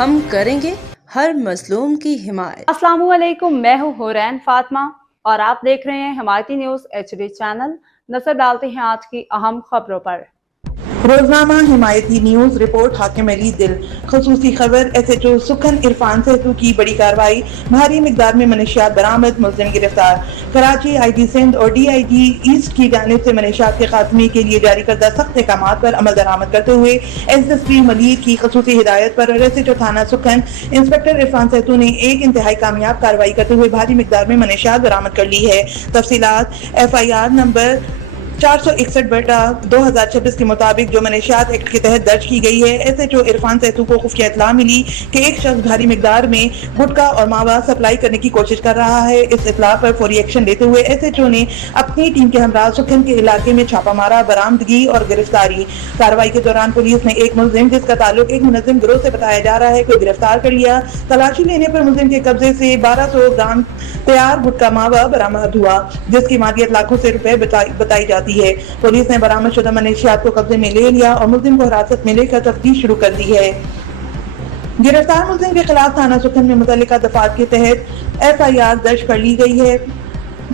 ہم کریں گے ہر مظلوم کی حمایت۔ السلام علیکم، میں ہوں حورین فاطمہ اور آپ دیکھ رہے ہیں حمایتی نیوز HD چینل۔ نظر ڈالتے ہیں آج کی اہم خبروں پر۔ روزنامہ حمایتی نیوز رپورٹ حاکم علی دل۔ خصوصی خبر SHO سکھن عرفان سہتو کی بڑی کارروائی، بھاری مقدار میں منشیات برآمد، ملزم گرفتار۔ کراچی IG سندھ اور DIG ایسٹ کی جانب سے منشیات کے خاتمے کے لیے جاری کردہ سخت احکامات پر عمل درآمد کرتے ہوئے SSP ملیر کی خصوصی ہدایت پر SHO تھانہ سکھن انسپکٹر عرفان سہتو نے ایک انتہائی کامیاب کارروائی کرتے ہوئے بھاری مقدار میں منشیات برآمد کر لی ہے۔ تفصیلات FIR نمبر 461/2026 کے مطابق جو منشیات ایکٹ کے تحت درج کی گئی ہے، SHO عرفان سہتو کو خفیہ اطلاع ملی کہ ایک شخص بھاری مقدار میں گٹکا اور ماوا سپلائی کرنے کی کوشش کر رہا ہے۔ اس اطلاع پر فوری ایکشن لیتے ہوئے SHO نے اپنی ٹیم کے ہمراہ سکھن کے علاقے میں چھاپہ مارا، برآمدگی اور گرفتاری۔ کارروائی کے دوران پولیس نے ایک ملزم جس کا تعلق ایک منظم گروہ سے بتایا جا رہا ہے کو گرفتار کر لیا۔ تلاشی لینے پر ملزم کے قبضے سے 1200 گرام تیار گٹکا ماوا برآمد ہوا، جس کی مالیت لاکھوں سے روپے بتائی جاتی ہے۔ پولیس نے برآمد شدہ منشیات کو قبضے میں لے لیا اور ملزم کو حراست میں لے کر تفتیش شروع کر دی ہے۔ گرفتار ملزم کے خلاف تھانہ سکھن میں متعلقہ دفعات کے تحت FIR درج کر لی گئی ہے۔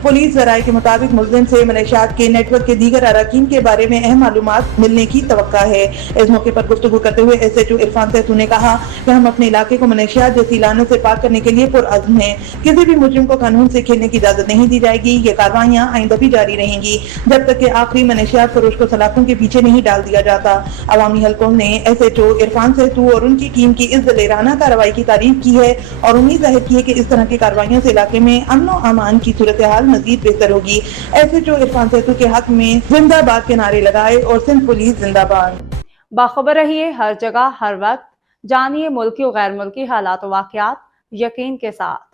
پولیس ذرائع کے مطابق ملزم سے منشیات کے نیٹ ورک کے دیگر اراکین کے بارے میں اہم معلومات ملنے کی توقع ہے۔ اس موقع پر گفتگو کرتے ہوئے SHO عرفان سہتو نے کہا کہ ہم اپنے علاقے کو منشیات جیسی لعنت سے پاک کرنے کے لیے پرعزم ہیں۔ کسی بھی مجرم کو قانون سے کھیلنے کی اجازت نہیں دی جائے گی۔ یہ کارروائیاں آئندہ بھی جاری رہیں گی جب تک کہ آخری منشیات فروش کو سلاخوں کے پیچھے نہیں ڈال دیا جاتا۔ عوامی حلقوں نے SHO عرفان سہتو اور ان کی ٹیم کی اس دلیرانہ کارروائی کی تعریف کی ہے اور امید ظاہر کی ہے کہ اس طرح کی کارروائیوں سے علاقے میں امن و امان کی صورتحال مزید بہتر ہوگی۔ SHO عرفان سہتو کے حق میں زندہ باد کے نعرے لگائے اور سندھ پولیس زندہ باد۔ باخبر رہیے ہر جگہ ہر وقت، جانیے ملکی و غیر ملکی حالات و واقعات یقین کے ساتھ۔